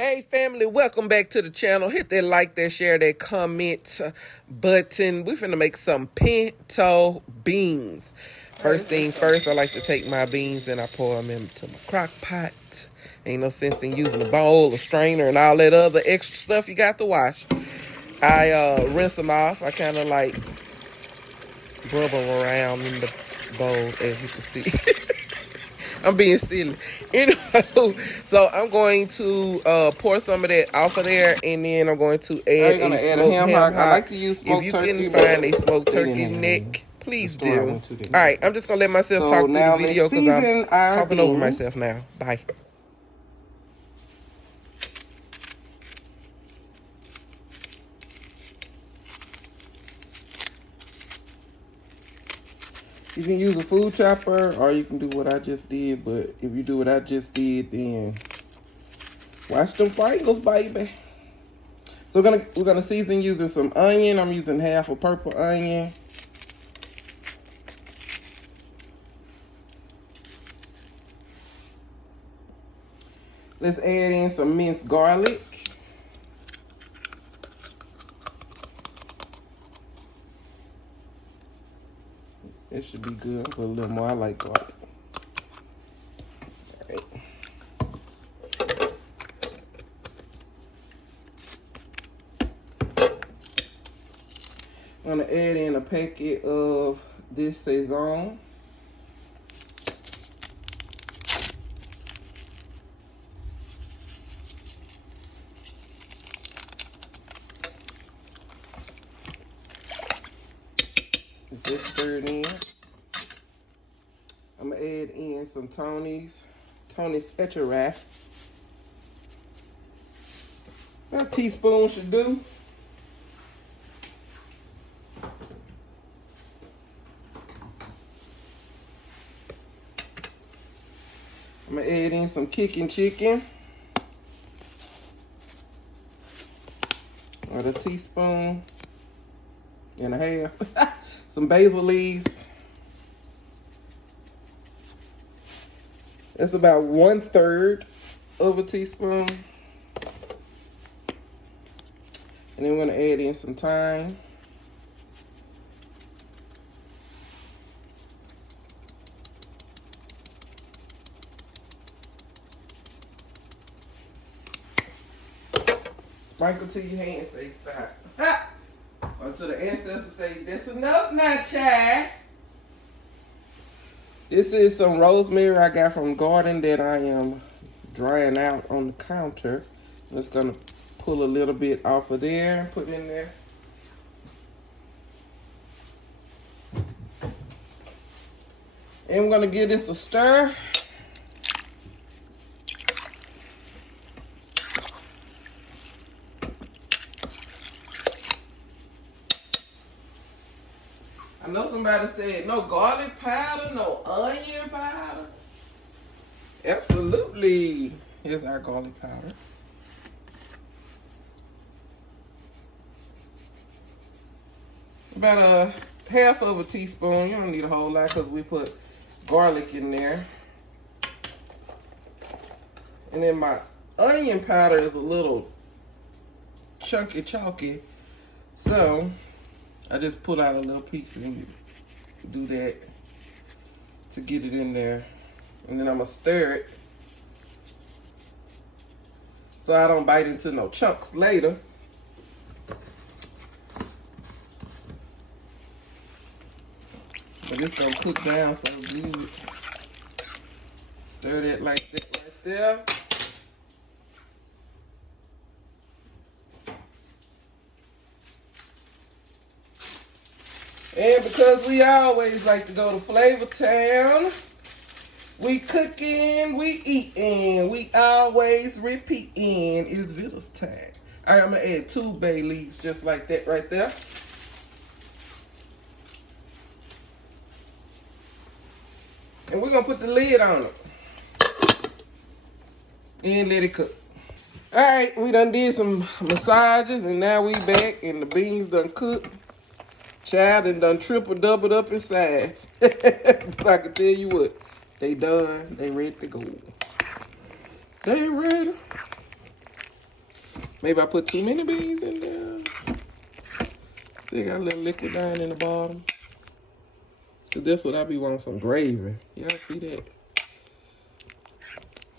Hey family, welcome back to the channel. Hit that like, that share, that comment button. We're finna make some pinto beans. First thing first, I like to take my beans and I pour them into my crock pot. Ain't no sense in using a bowl, a strainer, and all that other extra stuff you got to wash. I rinse them off. I kind of like rub them around in the bowl, as you can see. I'm being silly. Anyway, so I'm going to pour some of that off of there, and then I'm going to add a smoked ham hock. I like to use smoked if you turkey, can find a smoked turkey neck, please do. All right, I'm just going to let myself talk through the video because I'm talking over myself now. Bye. You can use a food chopper or you can do what I just did, but if you do what I just did, then watch them Pringles, baby. So we're gonna season using some onion. I'm using half a purple onion. Let's add in some minced garlic. It should be good. I'll put a little more. I like garlic. All right. I'm gonna add in a packet of this Saison. Just stir it in. I'm gonna add in some Tony's Etcherat. About a teaspoon should do. I'm gonna add in some kicking chicken. About a teaspoon and a half. Some basil leaves. That's about 1/3 of a teaspoon. And then we're gonna add in some thyme. Sprinkle till your hands say stop. Ha! Until the ancestors say, that's enough now, child. This is some rosemary I got from garden that I am drying out on the counter. I'm just gonna pull a little bit off of there and put in there. And we're gonna give this a stir. I know somebody said no garlic powder, no onion powder. Absolutely. Here's our garlic powder. About a half of a teaspoon. You don't need a whole lot because we put garlic in there. And then my onion powder is a little chunky chalky. So I just pull out a little piece and do that to get it in there. And then I'm gonna stir it so I don't bite into no chunks later. But it's gonna cook down so good. Stir that like that right there. And because we always like to go to Flavor Town, we cooking, we eating, we always repeating. It's Villa's time. All right, I'm gonna add 2 bay leaves just like that right there. And we're gonna put the lid on it and let it cook. All right, we done did some massages and now we back and the beans done cooked. Child and done triple doubled up in size. But I can tell you what, they done, they ready to go. They ready Maybe I put too many beans in there. Still got a little liquid down in the bottom. Cause that's what I be wanting, some gravy. Y'all see that?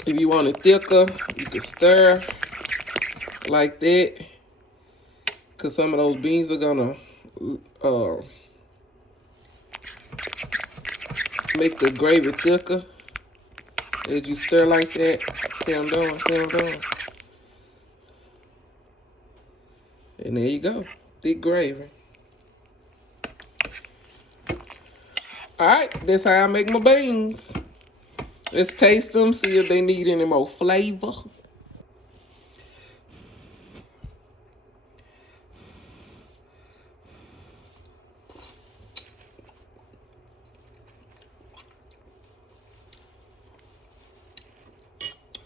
If you want it thicker, you can stir like that. Cause some of those beans are gonna make the gravy thicker. As you stir like that, see what I'm doing, see what I'm doing. And there you go, thick gravy. All right, that's how I make my beans. Let's taste them, see if they need any more flavor.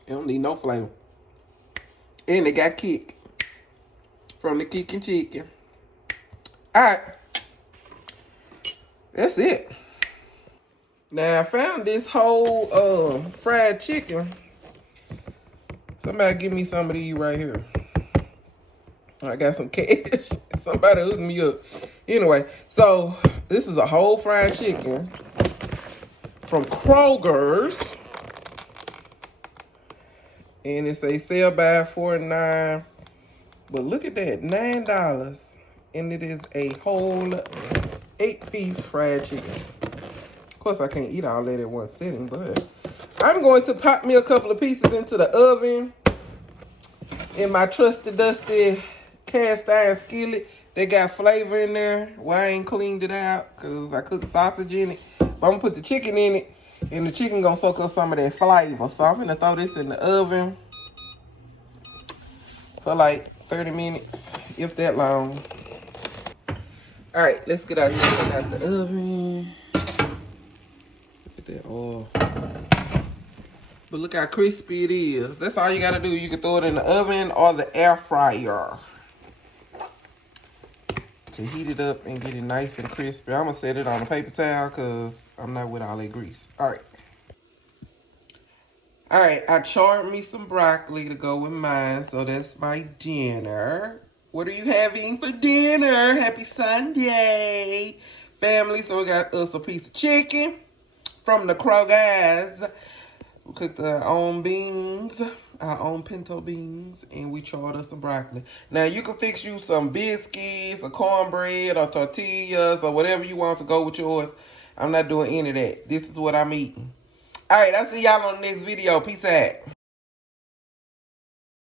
It don't need no flavor. And they got kick from the kicking chicken. All right, that's it. Now I found this whole fried chicken. Somebody give me some of these right here. I got some cash. Somebody hook me up. Anyway, so this is a whole fried chicken from Kroger's. And it's a sale by $4.9. But look at that, $9. And it is a whole 8-piece fried chicken. Of course, I can't eat all that at one sitting, but I'm going to pop me a couple of pieces into the oven in my trusty, dusty cast iron skillet. They got flavor in there. Well, I ain't cleaned it out because I cooked sausage in it. But I'm going to put the chicken in it, and the chicken going to soak up some of that flavor. So I'm going to throw this in the oven for like 30 minutes, if that long. All right, let's get out the oven. Look at that oil. But look how crispy it is. That's all you gotta do. You can throw it in the oven or the air fryer to heat it up and get it nice and crispy. I'm gonna set it on a paper towel because I'm not with all that grease. All right. All right, I charred me some broccoli to go with mine, so that's my dinner. What are you having for dinner? Happy Sunday, family. So we got us a piece of chicken from the Kroger's. We cooked our own beans, our own pinto beans, and we charred us some broccoli. Now, you can fix you some biscuits or cornbread or tortillas or whatever you want to go with yours. I'm not doing any of that. This is what I'm eating. All right, I'll see y'all on the next video. Peace out.